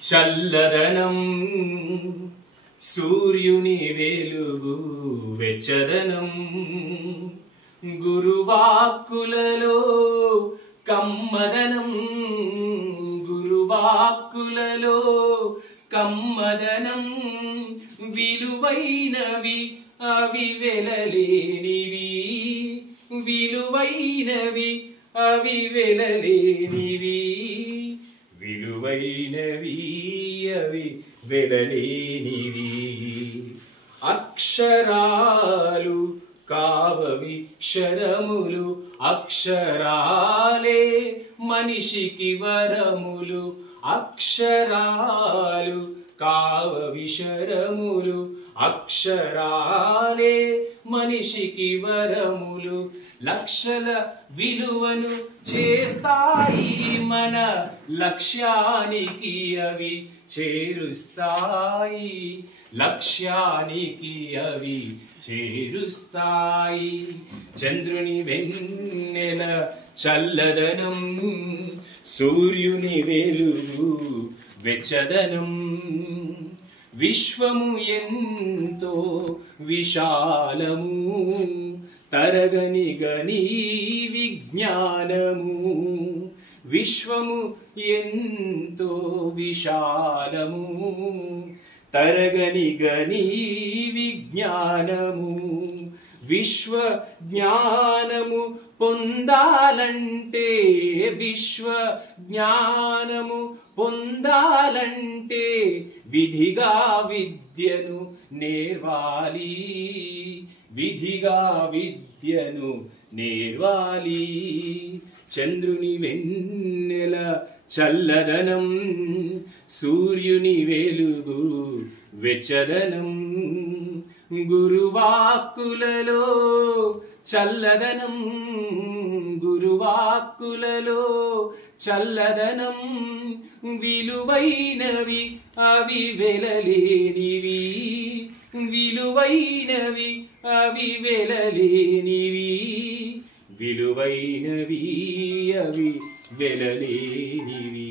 చల్లదనం సూర్యుని వెలుగు వెచ్చదనం గురువాక్కులలో కమ్మదనం గురువాక్కులలో కమ్మదనం విలువైనవి అవి వెలలేనివి విలువైనవి అవి వెలలేనివి విలువైనవి అవి వెలలేనివి అక్షరాలు కావవి శరములు అక్షరాలే మనిషికి వరములు అక్షరాలు కావవి శరములు అక్షరాలే మనిషికి వరములు లక్షల విలువను చేస్తాయి మన లక్ష్యానికి అవి చేరుస్తాయి లక్ష్యానికి అవి చేరుస్తాయి చంద్రుని వెన్నెల చల్లదనం సూర్యుని వెలుగు వెచ్చదనం విశ్వము ఎంతో విశాలము తరగని గని విజ్ఞానము విశ్వము ఎంతో విశాలము తరగని గని విజ్ఞానము విశ్వ జ్ఞానము పొందాలంటే విశ్వ జ్ఞానము పొందాలంటే విధిగా విద్యను నేర్వాలి విధిగా విద్యను నేర్వాలి చంద్రుని వెన్నెల చల్లదనం సూర్యుని వెలుగు వెచ్చదనం గురువాక్కులలో చల్లదనం గురువాక్కులలో చల్లదనం విలువైనవి అవి వెలలేనివి విలువైనవి అవి వెలలేనివి విలువైనవి అవి వెలలేనివి